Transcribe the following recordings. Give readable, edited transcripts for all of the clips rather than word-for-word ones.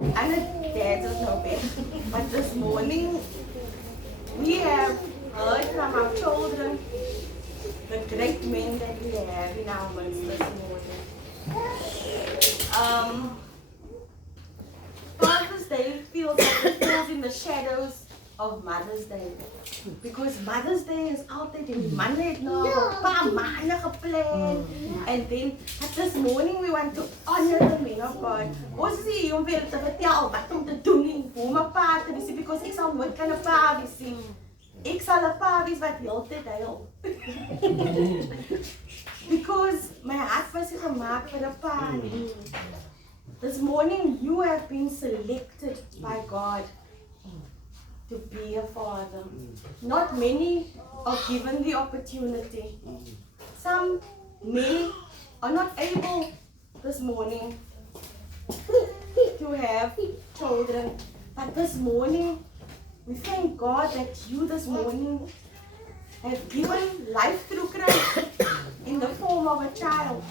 And the dads is no better. But this morning, we have heard from our children the great men that we have in our midst this morning. Father's Day feels like it falls in the shadows of Mother's Day. Because Mother's Day is altyd die man het nou 'n paar maande geplan. And then but this morning we want to honor the men of God. Ons is hier om weer te vertel wat om te doen en hoe om 'n pa te wees, because ek sal nooit kan 'n pa wees nie. Ek sal 'n pa wees wat heeltyd huil. Because my hart was nie gemaak vir 'n pa nie. This morning you have been selected by God to be a father. Not many are given the opportunity. Some men are not able this morning to have children. But this morning, we thank God that you this morning have given life through Christ in the form of a child.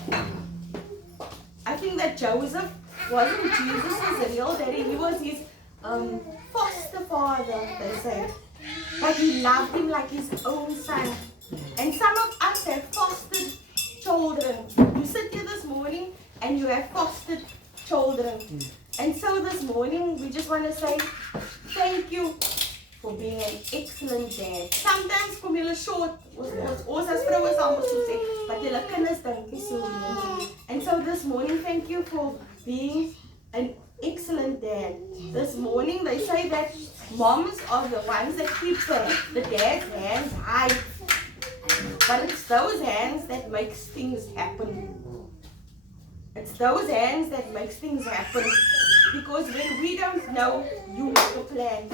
I think that Joseph wasn't Jesus' real daddy. He was his foster father, they say. But he loved him like his own son. And some of us have fostered children. You sit here this morning and you have fostered children. And so this morning we just want to say thank you for being an excellent dad. Sometimes kom julle short, ons as vroue sal mos so sê, but julle kinders dink nie so nie. And so this morning thank you for being an excellent dad. This morning they say that moms are the ones that keep the dad's hands high. But it's those hands that makes things happen. It's those hands that makes things happen. Because when we don't know, you make a plan.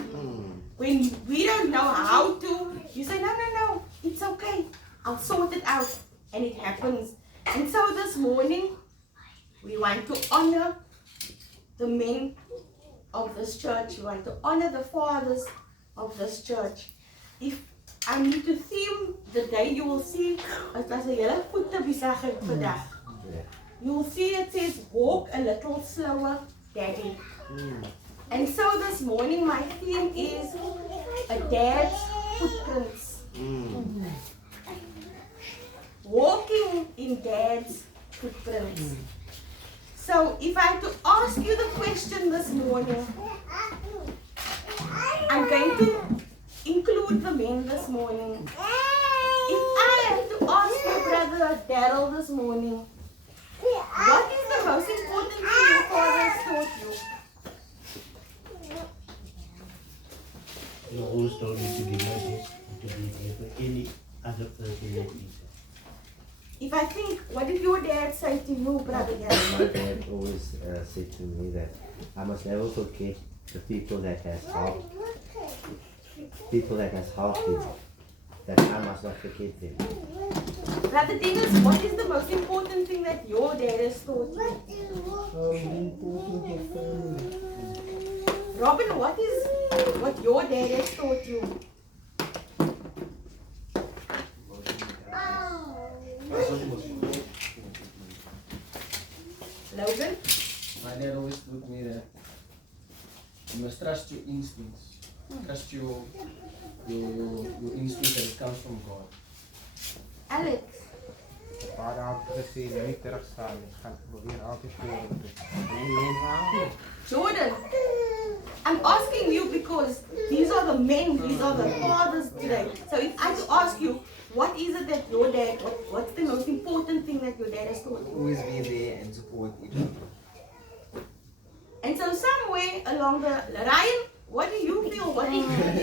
When we don't know how to, you say, no, it's okay. I'll sort it out. And it happens. And so this morning, we want to honor the men of this church. We want to honor the fathers of this church. If I need to theme the day, you will see, as a hele voete besig vandag. You will see it says, walk a little slower, Daddy. And so this morning my theme is a dad's footprints. Walking in dad's footprints. So if I had to ask you the question this morning, I'm going to include the men this morning. If I have to ask your brother Daryl this morning, what is the most important thing your father has taught you? You always told me to be my best and to be there for any other person that needs it. If I think, what did your dad say to you, brother Daryl? My dad always said to me that I must never forget the people that has helped me, that I must not forget them. Brother Dennis, what is the most important thing that your dad has taught you? Robin, what is what your dad has taught you? Logan? My dad always told me that you must trust your instincts. Trust your instinct that it comes from God. Alex? Vader altijd gezien, niet terugstaan. Ik ga proberen altijd te Jordan? I'm asking you because these are the men, these are the fathers today. So if I to ask you, what is it that your dad, what's the most important thing that your dad has taught you? Always be there and support each other. And so somewhere along the Ryan, what do you feel? What do you feel?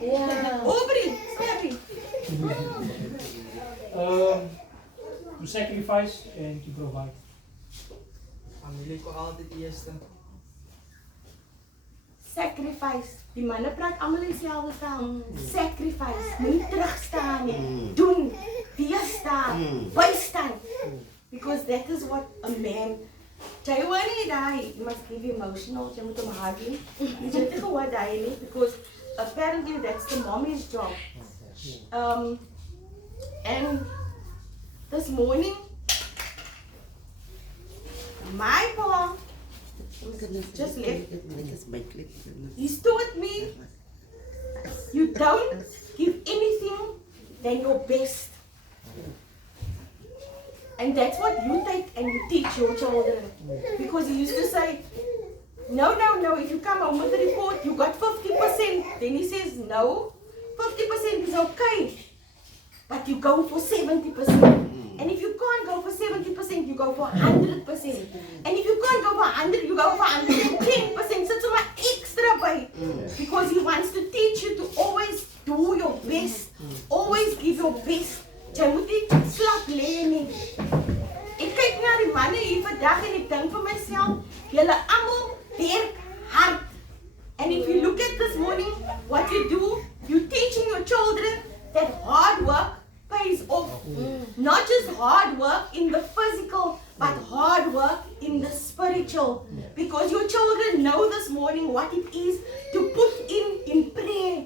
Yeah. Aubrey, sorry. To sacrifice and to provide. Familie ko altijd eerste. Sacrifice. Die mannen praat allemaal in dezelfde taal. Sacrifice. Niet terugstaan. Doen. Weerstaan. Bijstaan. Because that is what a man. Jy wil nie die, you must be emotional, jy moet hom hug. Jy het nie gehoor die nie, because apparently that's the mommy's job. And this morning, my pa just left. He's taught me you don't give anything than your best. And that's what you take and you teach your children. Because he used to say, no, if you come home with a report, you got 50%. Then he says, no, 50% is okay. But you go for 70%. And if you can't go for 70%, you go for 100%. And if you can't go for 100, you go for 110%. So it's my extra by. Because he wants to teach you to always do your best. Always give your best. Jy moet nie slap lê nie. Ek kyk na die manne hier vandag en ek dink vir myself, julle almal werk hard. And if you look at this morning, what you do, you're teaching your children that hard work pays off. Not just hard work in the physical, but hard work in the spiritual. Because your children know this morning what it is to put in prayer.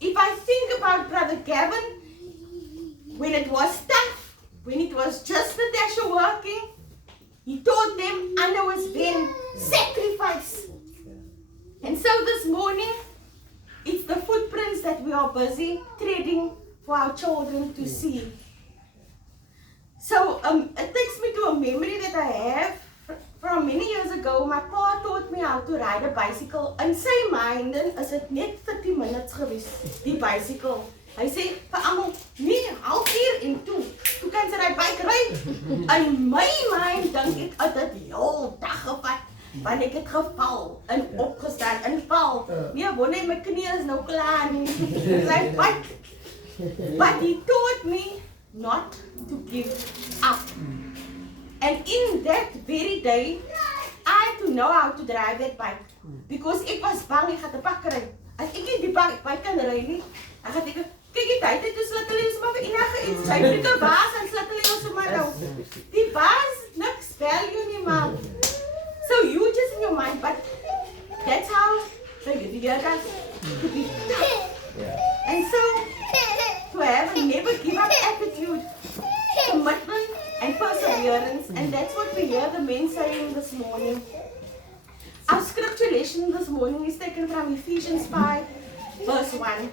If I think about Brother Gavin, when it was tough, when it was just Natasha working, he taught them under his been sacrifice. And so this morning, it's the footprints that we are busy treading for our children to see. So it takes me to a memory that I have from many years ago. My pa taught me how to ride a bicycle. In sy mind is dit net 30 minutes gewees, die bicycle. Hy sê vir almal, nee, 1/2 en toe kan sy die bike ry. In my mind dink ek dit die hele dag gevat, want ek het geval en opgestaan en val. Nee, wonder my knie is nou klaar nie. Sy bike. But he taught me not to give up. And in that very day, I had to know how to drive that bike. Because ek was bang ek gaan 'n pak ry. As ek nie die bike kan ry nie, dan gaan ek kyk die tyd het dus laat hulle ons maar vir enige iets. Sy het 'n baas en laat hulle ons maar nou. Die baas niks value nie man. So you just in your mind, but that's how they leer us to be tough. And so to have a never give up attitude, commitment and perseverance, and that's what we hear the men saying this morning. Our scripture lesson this morning is taken from Ephesians 5 verse 1.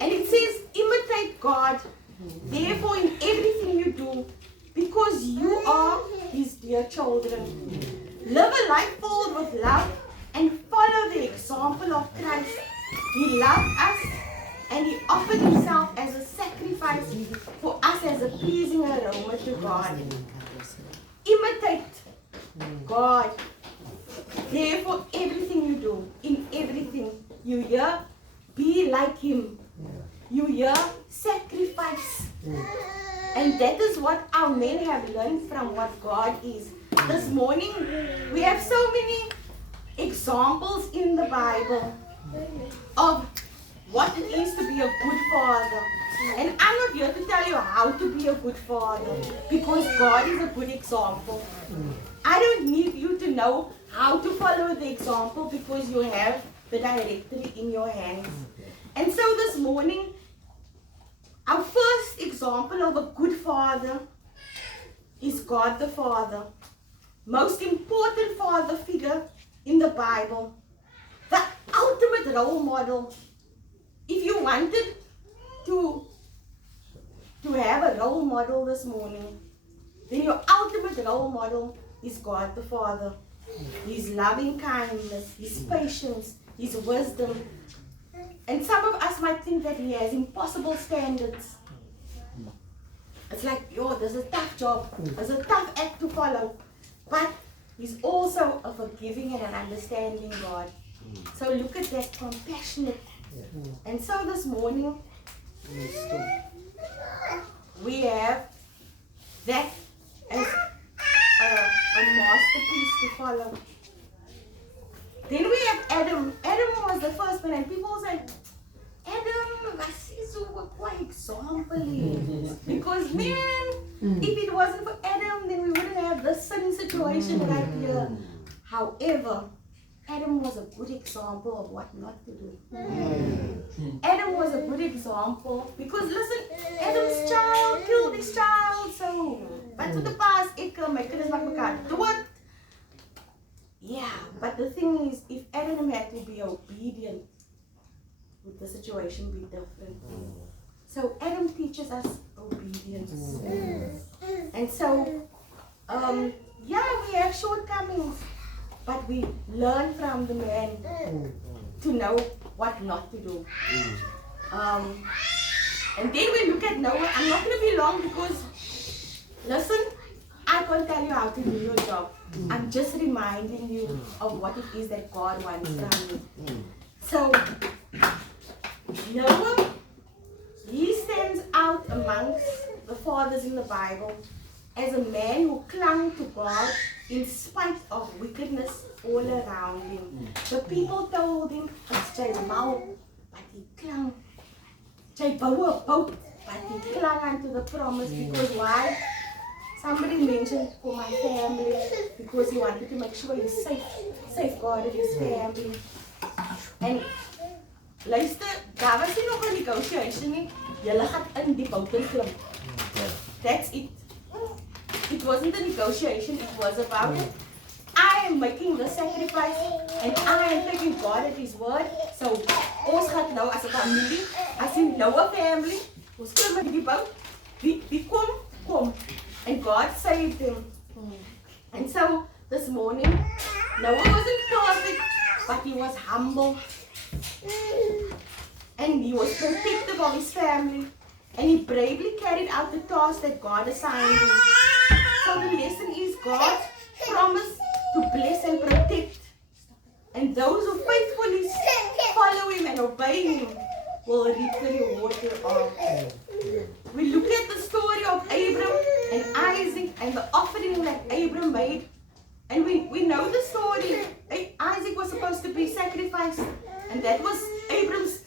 And it says, imitate God, therefore in everything you do, because you are His dear children. Live a life filled with love and follow the example of Christ. He loved us and He offered Himself as a sacrifice for us as a pleasing aroma to God. Imitate God. Therefore, everything you do, in everything you hear, be like Him. You hear, sacrifice. And that is what our men have learned from what God is. This morning, we have so many examples in the Bible of what it is to be a good father. And I'm not here to tell you how to be a good father, because God is a good example. I don't need you to know how to follow the example, because you have the directory in your hands. And so this morning, our first example of a good father is God the Father. Most important father figure in the Bible. The ultimate role model. If you wanted to have a role model this morning, then your ultimate role model is God the Father. His loving kindness, His patience, His wisdom. And some of us might think that He has impossible standards. It's like, yo, this is a tough job. It's a tough act to follow. But He's also a forgiving and an understanding God. So look at that, compassionate. And so this morning, we have that as a masterpiece to follow. Then we have Adam. Adam was the first one, and people say, Adam was so quite example. Because man, if it wasn't for Adam, then we wouldn't have this sin situation right here. However, Adam was a good example of what not to do. Adam was a good example because listen, Adam's child killed his child, so wat tot 'n paas ek my kinders maak mekaar dood. Yeah, but the thing is, if Adam had to be obedient, would the situation be different? So Adam teaches us obedience. And so, yeah, we have shortcomings, but we learn from the man to know what not to do. And then we look at Noah. I'm not going to be long because, listen, I can't tell you how to do your job. I'm just reminding you of what it is that God wants from you. So, Noah, he stands out amongst the fathers in the Bible as a man who clung to God in spite of wickedness all around him. The people told him, it's Jay Mau, but he clung. Jay Bouwe boat, but he clung unto the promise because why? Somebody mentioned for my family because he wanted to make sure he safeguarded his family. And luister, daar was nie nog 'n negotiation nie. Julle gaan in die boot klim. That's it. It wasn't a negotiation, it was about I am making the sacrifice and I am taking God at his word. So ons gaan nou as 'n familie, as 'n Noah family, ons klim in die boot. Wie kom. And God saved him. And so this morning, Noah wasn't perfect, but he was humble. And he was protective of his family. And he bravely carried out the task that God assigned him. So the lesson is God's promise to bless and protect. And those who faithfully follow him and obey him will reap the reward thereof. We look at the story of Abraham and Isaac and the offering that Abraham made. And we know the story. Isaac was supposed to be sacrificed. And that was Abraham's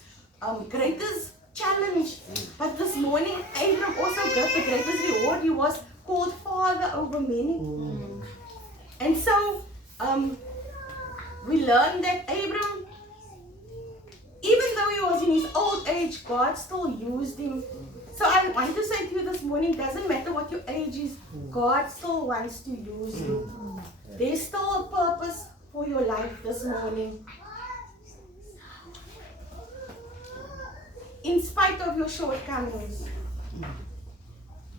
greatest challenge. But this morning, Abraham also got the greatest reward. He was called father over many. And so, we learned that Abraham, even though he was in his old age, God still used him. So I want to say to you this morning, doesn't matter what your age is, God still wants to use you. There's still a purpose for your life this morning. In spite of your shortcomings,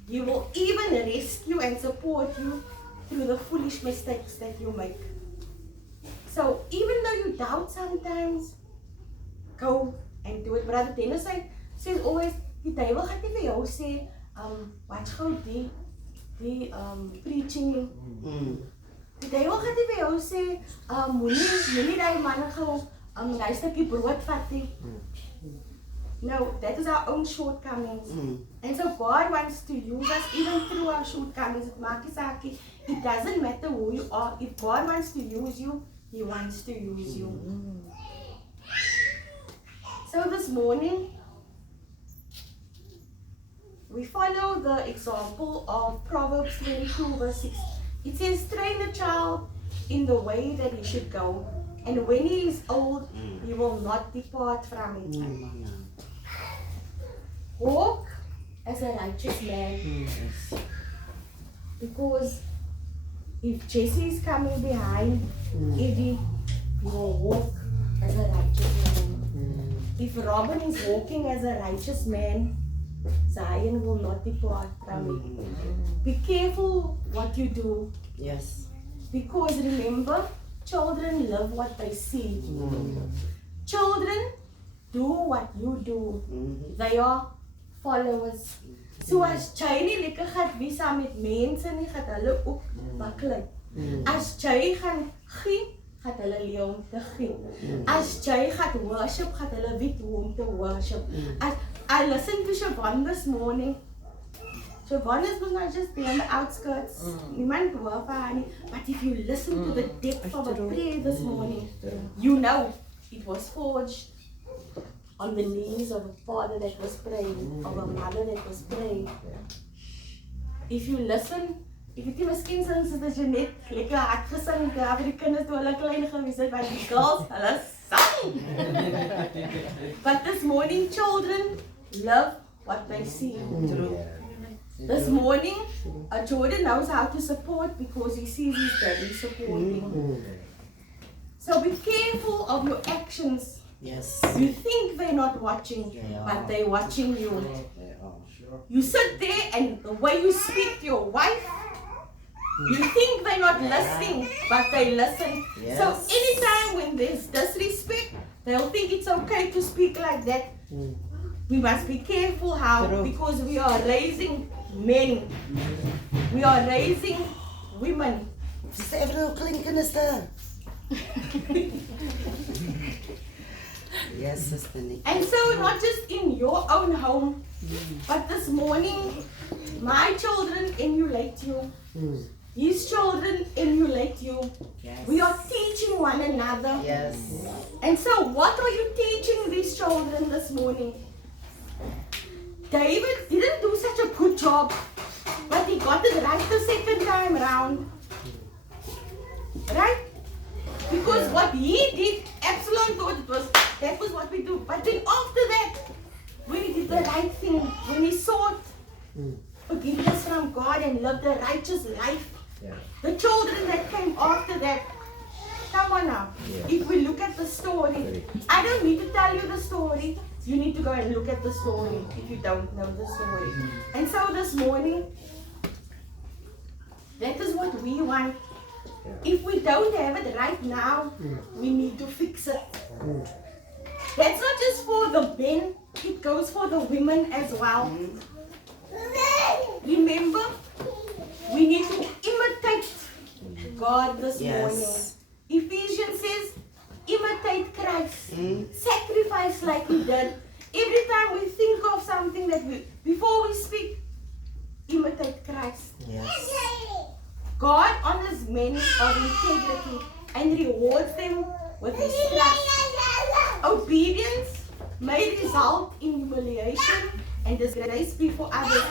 He will even rescue and support you through the foolish mistakes that you make. So even though you doubt sometimes, go and do it. Brother Dennis says always, die duivel gaan nie vir jou sê, watch gou die preaching. Die duivel gaan nie vir jou sê, moenie die man gou die stukkie brood vat nie. No, that is our own shortcomings. And so God wants to use us even through our shortcomings. It doesn't matter who you are. If God wants to use you, He wants to use you. So this morning, we follow the example of Proverbs 22 verse 6. It says, train a child in the way that he should go, and when he is old, he will not depart from it. Walk as a righteous man. Because if Jesse is coming behind Eddie, he will walk as a righteous man. If Robin is walking as a righteous man, Zion will not depart from it. Be careful what you do. Yes. Because remember, children love what they see. Children do what you do. They are followers. So as jy nie lekker gaan wees saam met mense nie, gaan hulle ook baklei. As jy gaan gee, gaan hulle leer om te gee. As jy gaan worship, gaan hulle weet hoe om te worship. As I listened to Siobhan this morning. Siobhan was not just there on the outskirts. Niemand hoor vir haar nie. But if you listen to the depth of a prayer this morning, you know it was forged on the knees of a father that was praying, of a mother that was praying. If you listen, if you miskien sing soos Jeanette, lekker hard gesing, daar vir die kinders toe hulle klein gewees het, by die girls, hulle sang. But this morning, children love what they see. This morning, Jordan knows how to support because he sees his daddy supporting. So be careful of your actions. Yes. You think they're not watching, They are. but they're watching you. They are. You sit there and the way you speak to your wife, you think they're not listening, but they listen. Yes. So anytime when there's disrespect, they'll think it's okay to speak like that. We must be careful how, True. because we are raising men. We are raising women. Several klinken is there. Yes, Sister Nick. And so not just in your own home, but this morning, my children emulate you. His children emulate you. Yes. We are teaching one another. Yes. And so what are you teaching these children this morning? David didn't do such a good job, but he got it right the second time around. Right? Because what he did, Absalom thought that was what we do. But then after that, when he did the right thing, when he sought forgiveness from God and lived a righteous life, Yeah. the children that came after that, come on now. Yeah. If we look at the story, I don't need to tell you the story. You need to go and look at the story if you don't know the story. And so this morning, that is what we want. If we don't have it right now, we need to fix it. That's not just for the men, it goes for the women as well. Remember, we need to imitate God this morning. Yes. Ephesians says, imitate Christ. Sacrifice like he did. Every time we think of something before we speak, imitate Christ. Yes. God honors men of integrity and rewards them with his trust. Obedience may result in humiliation and disgrace before others,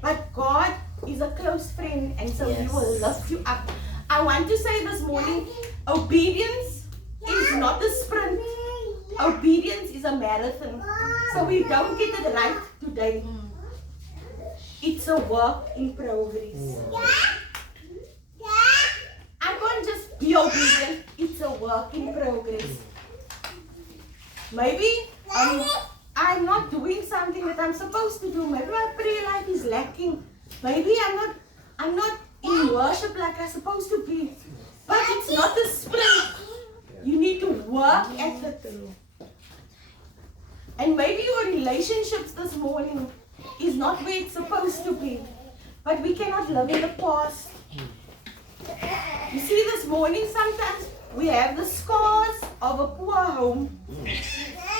but God is a close friend, and so he will lift you up. I want to say this morning, obedience is not a sprint. Obedience is a marathon. So we don't get it right today. It's a work in progress. I can't just be obedient. It's a work in progress. Maybe I'm not doing something that I'm supposed to do. Maybe my prayer life is lacking. Maybe I'm not in worship like I'm supposed to be. But it's not a sprint. You need to work at it. And maybe your relationships this morning is not where it's supposed to be. But we cannot live in the past. You see, this morning sometimes we have the scars of a poor home,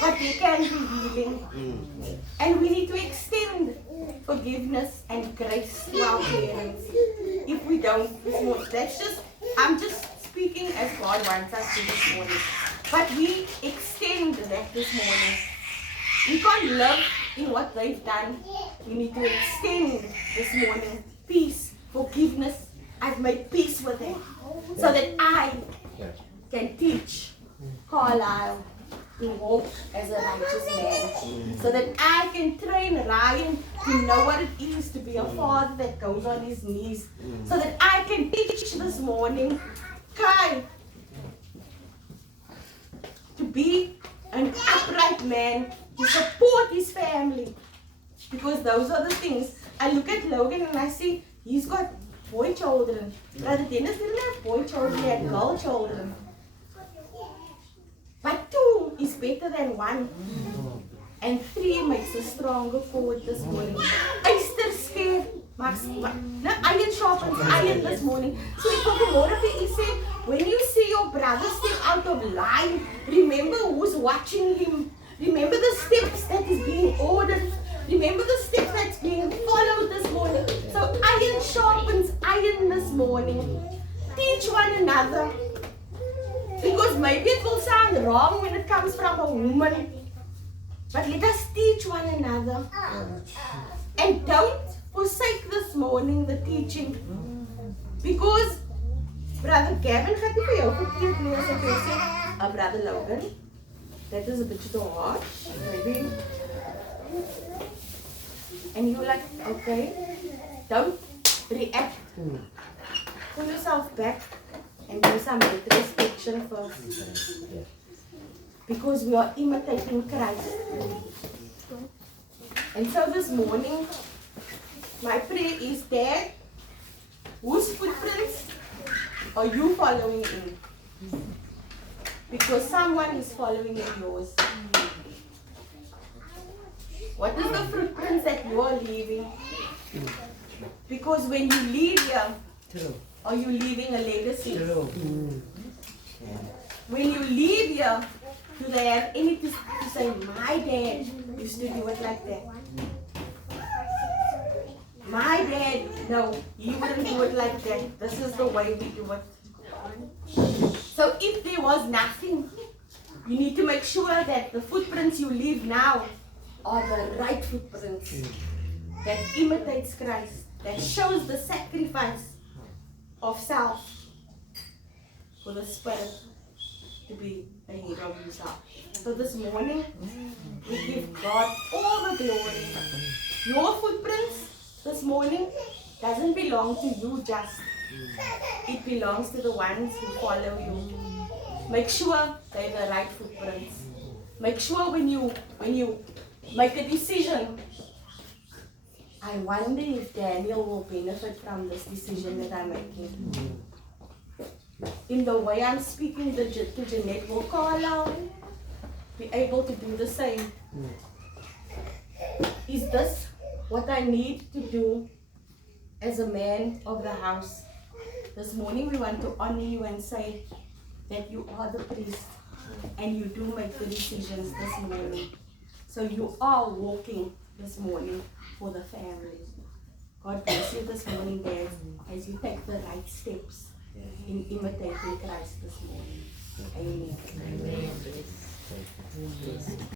but they can be healing. And we need to extend forgiveness and grace to our parents. If we don't, this morning, I'm just speaking as God wants us to this morning. But we extend that this morning. We can't live in what they've done. We need to extend this morning peace, forgiveness. I've made peace with them so that I can teach Carlisle to walk as a righteous man. So that I can train Ryan to know what it is to be a father that goes on his knees. So that I can teach this morning Kai to be an upright man, to support his family. Because those are the things. I look at Logan and I see he's got boy children. Brother Dennis didn't have boy children, he had girl children. But 2 is better than 1. And 3 makes us stronger forward this morning. Eyster scared. Iron sharpens iron this morning. So if vanmorgen vir u sê, when you see your brother step out of line, remember who's watching him. Remember the steps that is being ordered. Remember the steps that's being followed this morning. So iron sharpens iron this morning. Teach one another. Because maybe it will sound wrong when it comes from a woman. But let us teach one another. And don't forsake this morning the teaching. Because Brother Gavin gaat nie vir jou verkeerd lees as jy sê, Brother Logan, that is a bit too harsh, maybe. And you're like, okay, don't react. Pull yourself back and do some retrospection first. Yes. Because we are imitating Christ. And so this morning, my prayer is, Dad, whose footprints are you following in? Because someone is following in yours. What is the footprints that you are leaving? Because when you leave here, are you leaving a legacy? When you leave here, do they have anything to say, my dad used to do it like that? My dad, no, he wouldn't do it like that. This is the way we do it. So if there was nothing, you need to make sure that the footprints you leave now are the right footprints that imitates Christ, that shows the sacrifice of self for the Spirit to be the head of himself. So this morning, we give God all the glory. Your footprints this morning doesn't belong to you just. It belongs to the ones who follow you. Make sure they're the right footprints. Make sure when you make a decision, I wonder if Daniel will benefit from this decision that I'm making. In the way I'm speaking to Jeanette, will Carla be able to do the same? Is this what I need to do as a man of the house? This morning we want to honor you and say that you are the priest and you do make the decisions this morning. So you are walking this morning for the family. God bless you this morning, Dad, as you take the right steps in imitating Christ this morning. Amen. Thank you.